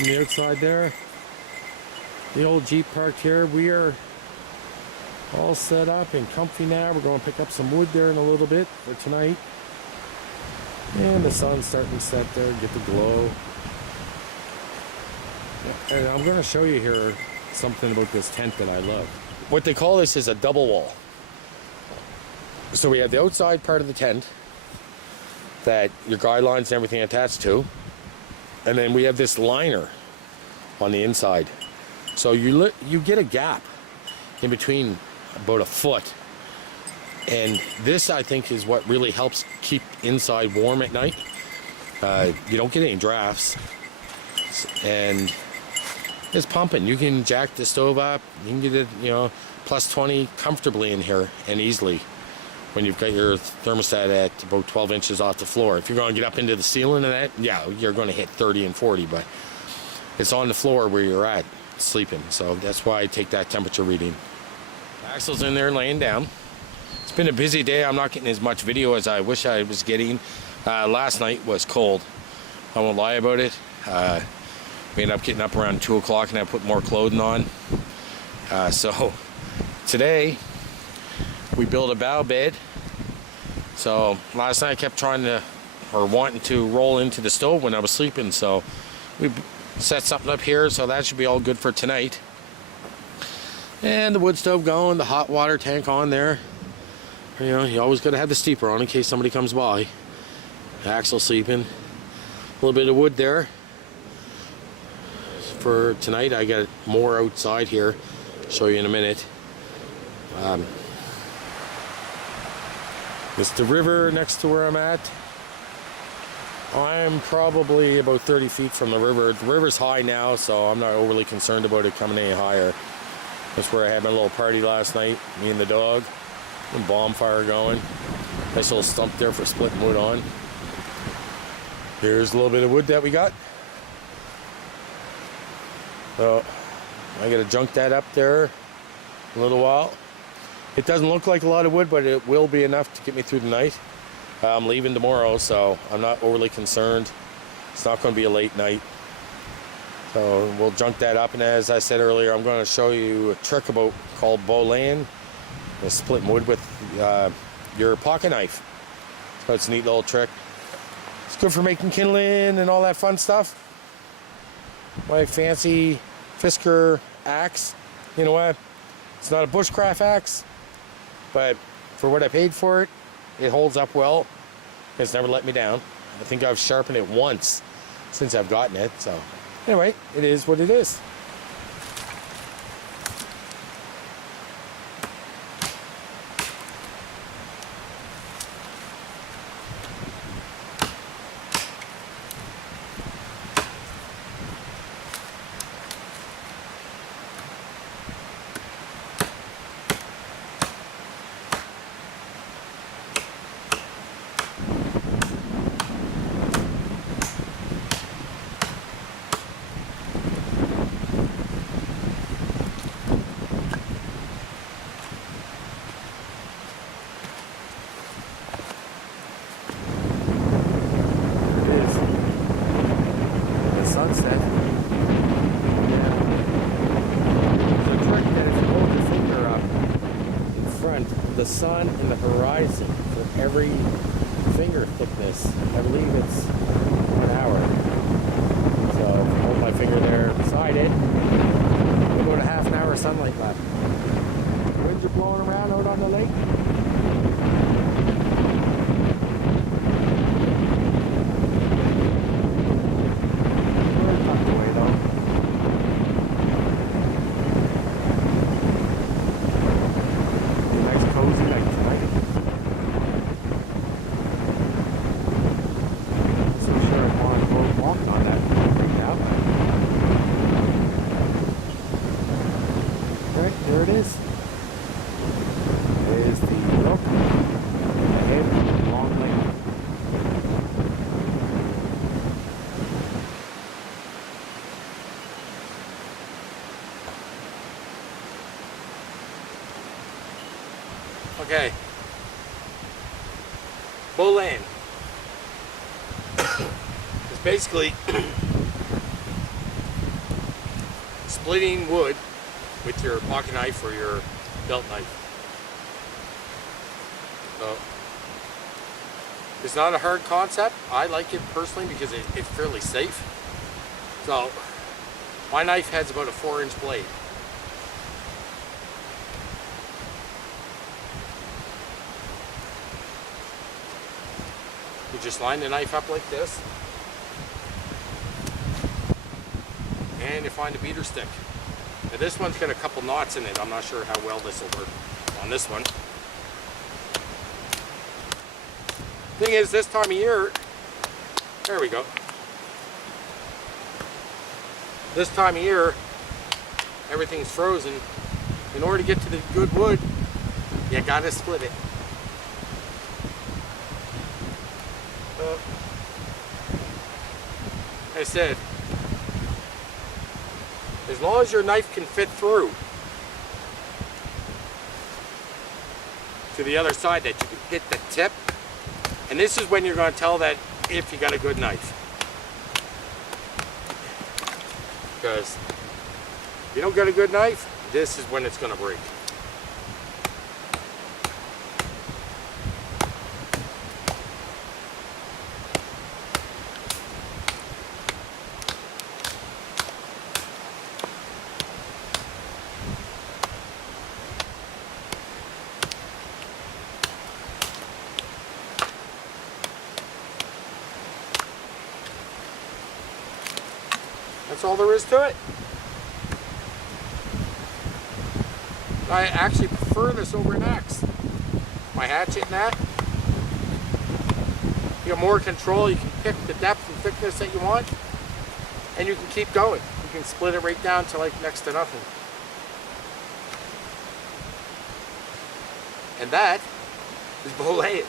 from the outside there. The old Jeep parked here. We are all set up and comfy now. We're going to pick up some wood there in a little bit for tonight. And the sun's starting to set there, get the glow. And I'm going to show you here something about this tent that I love. What they call this is a double wall. So we have the outside part of the tent that your guide lines and everything attached to. And then we have this liner on the inside. So you get a gap in between about a foot. And this, I think, is what really helps keep inside warm at night. You don't get any drafts. And it's pumping. You can jack the stove up. You can get it, plus 20 comfortably in here and easily when you've got your thermostat at about 12 inches off the floor. If you're going to get up into the ceiling of that, yeah, you're going to hit 30 and 40, but it's on the floor where you're at sleeping. So that's why I take that temperature reading. Axel's in there laying down. It's been a busy day. I'm not getting as much video as I wish I was getting. Last night was cold. I won't lie about it. We ended up getting up around 2 o'clock and I put more clothing on. So today we built a bow bed. So last night I kept wanting to roll into the stove when I was sleeping. So we set something up here, so that should be all good for tonight. And the wood stove going, the hot water tank on there. You always got to have the steeper on in case somebody comes by. Axle sleeping. A little bit of wood there. For tonight, I got more outside here. Show you in a minute. It's the river next to where I'm at. I'm probably about 30 feet from the river. The river's high now, so I'm not overly concerned about it coming any higher. That's where I had my little party last night, me and the dog. And bonfire going. Nice little stump there for splitting wood on. Here's a little bit of wood that we got. So I gotta junk that up there in a little while. It doesn't look like a lot of wood, but it will be enough to get me through the night. I'm leaving tomorrow, so I'm not overly concerned. It's not going to be a late night. So we'll junk that up, and as I said earlier, I'm going to show you a trick called bow laying. Splitting wood with your pocket knife. So it's a neat little trick. It's good for making kindling and all that fun stuff. My fancy Fisker axe, you know what? It's not a bushcraft axe, but for what I paid for it, it holds up well. It's never let me down. I think I've sharpened it once since I've gotten it. So anyway, it is what it is. Sunset. There's a trick that if you hold your finger up in front of the sun and the horizon for every finger thickness, I believe it's 1 hour. So if I hold my finger there beside it, we'll go to half an hour of sunlight left. Winds are blowing around out on the lake. There it is. There's the brook ahead, long lane. Okay. Bow lane. It's basically splitting wood with your pocket knife or your belt knife. So, it's not a hard concept. I like it personally because it's fairly safe. So, my knife has about a 4-inch blade. You just line the knife up like this, and you find a beater stick. Now this one's got a couple knots in it. I'm not sure how well this will work on this one. Thing is, this time of year, there we go. This time of year, everything's frozen. In order to get to the good wood, you gotta split it. I said, as long as your knife can fit through to the other side, that you can hit the tip, and this is when you're going to tell that if you got a good knife. Because if you don't get a good knife, this is when it's going to break. That's all there is to it. I actually prefer this over an axe. My hatchet and that. You have more control. You can pick the depth and thickness that you want, and you can keep going. You can split it right down to like next to nothing. And that is bow laying.